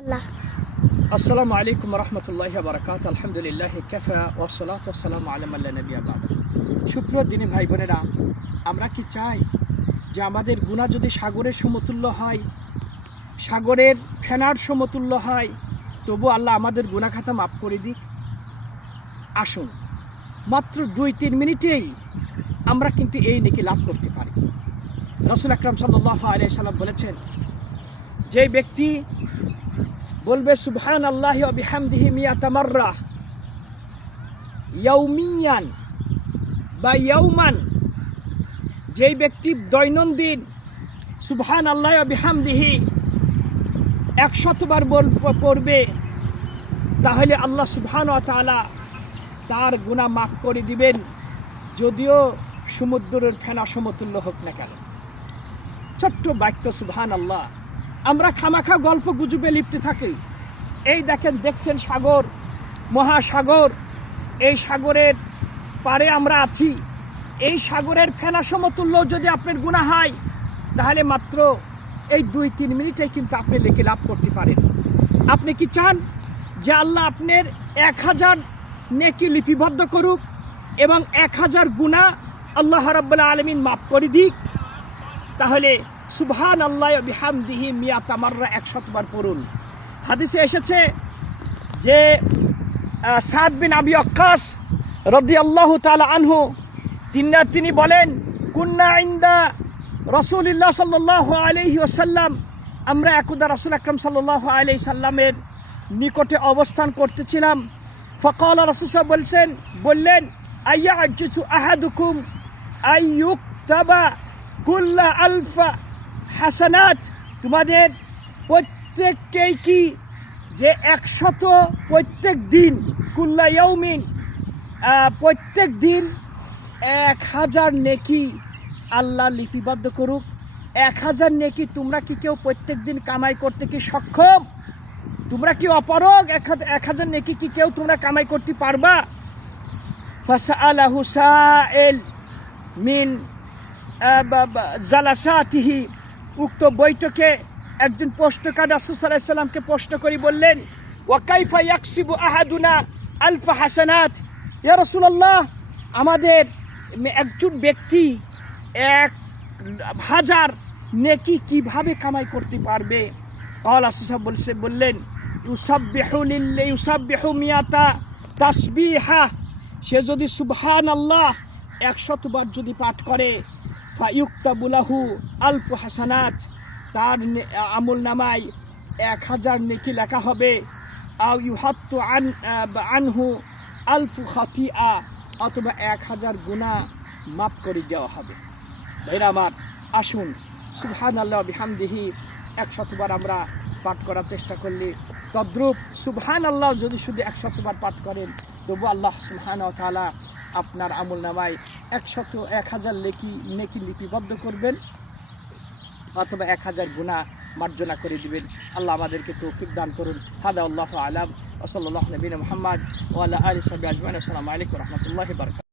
আসসালামু আলাইকুম রহমতুল্লাহি ওয়া বারাকাতুহু। আলহামদুলিল্লাহি কাফা ওয়া সলাতু ওয়া সালামু আলা মান লা নাবিয়্যা বা'দ। সুপ্রিয় দিনী ভাই বোনেরা, আমরা কি চাই যে আমাদের গুনাহ যদি সাগরের সমতুল্য হয়, সাগরের ফেনার সমতুল্য হয়, তবু আল্লাহ আমাদের গুনাহ খাতা মাফ করে দিক? আসুন, মাত্র 2-3 মিনিটেই আমরা কিন্তু এই নেকি লাভ করতে পারি। রাসূল আকরাম সাল্লাল্লাহু আলাইহি সাল্লাম বলেছেন, যে ব্যক্তি বলবে সুবহানাল্লাহি ওয়া বিহামদিহি মিয়াতা মাররা ইয়াউমিয়ান বা ইয়াউমান, যেই ব্যক্তি দৈনন্দিন সুবহানাল্লাহি ওয়া বিহামদিহি 100 বার পড়বে, তাহলে আল্লাহ সুবহানাহু ওয়া তাআলা তার গুনাহ মাফ করে দিবেন, যদিও সমুদ্রের ফেনা সমতুল্য হোক না কেন। ছোট্ট বাক্য সুবহানাল্লাহ। আমরা খামাখা গল্প গুজবে লিপ্ত থাকি। এই দেখছেন সাগর, মহাসাগর, এই সাগরের পারে আমরা আছি। এই সাগরের ফেনা সমতুল্য যদি আপনার গুনাহ হয়, তাহলে মাত্র এই 2-3 মিনিটে কিন্তু আপনি লেখে লাভ করতে পারেন। আপনি কি চান যে আল্লাহ আপনার 1000 নেকি লিপিবদ্ধ করুক এবং 1000 গুনাহ আল্লাহ রাব্বুল আলামিন মাফ করে দিক? তাহলে সুবহানাল্লাহি ওয়া বিহামদিহি মিয়াতা মাররা 100 বার পড়ুন। হাদিসে এসেছে যে সাদ বিন আবি ওয়াক্কাস রাদিয়াল্লাহু তাআলা আনহু তিনি বলেন, কুন্না ইনদা রাসূলিল্লাহ সাল্লাল্লাহু আলাইহি ওয়াসাল্লাম, আমরা একদা রাসূল আকরাম সাল্লাল্লাহু আলাইহি সাল্লামের নিকটে অবস্থান করতেছিলাম। ফাকালা রাসূল বললেন, আইয়াজিসু আহাদুকুম আইয়ুকতাবা কুল্লা আলফা হাসানাত, তোমাদের প্রত্যেককেই কি যে 100 প্রত্যেক দিন, কুল্লা ইয়াউমিন প্রত্যেক দিন 1000 নেকি আল্লাহ লিপিবদ্ধ করুক? 1000 নেকি তোমরা কি কেউ প্রত্যেক দিন কামাই করতে কি সক্ষম? তোমরা কি অপারগ? 1000 নেকি কি কেউ তোমরা কামাই করতে পারবা? ফাসআলাহু সাইল মিন জালাসাতিহি, উক্ত বৈঠকে একজন প্রশ্নকার রাসূল সাল্লাল্লাহু আলাইহি সাল্লামকে প্রশ্ন করে বললেন, ওয়া কাইফা ইয়াকসিবু আহাদুনা আলফা হাসানাত, ইয়া রাসূলুল্লাহ, আমাদের একজন ব্যক্তি 1000 নেকি কিভাবে কামাই করতে পারবে? বললেন, ইউসাব্বিহু মিয়াতা তাসবিহা, সে যদি সুবহানাল্লাহ 100 বার যদি পাঠ করে, ফায়ুক্তাবু লাহু আলফু হাসানাত, তার আমল নামায় 1000 নেকি লেখা হবে। আও ইউহাত্তু আনহু আলফু খাতিয়া, অথবা 1000 গুনাহ মাফ করে দেওয়া হবে। ভাইরা আমার, আসুন সুবহানাল্লাহ বিহামদিহি 100 বার আমরা পাঠ করার চেষ্টা করলে, তদ্রূপ সুবহানাল্লাহ যদি শুধু 100 বার পাঠ করেন, তবু আল্লাহ সুবহানাহু ওয়া তাআলা আপনার আমল নামায় 1000 নেকি লিপিবদ্ধ করবেন, অথবা 1000 গুনাহ মার্জনা করে দিবেন। আল্লাহ আমাদেরকে তৌফিক দান করুন। হাদা আল্লাহু আলাম ওয়া সাল্লাল্লাহু আলা নবিয়িনা মুহাম্মদ ওয়া আলা আলিহি ওয়া সাহবিহি আজমাইন। আসসালামু আলাইকুম ওয়া রাহমাতুল্লাহি ওয়া বারাকাতুহু।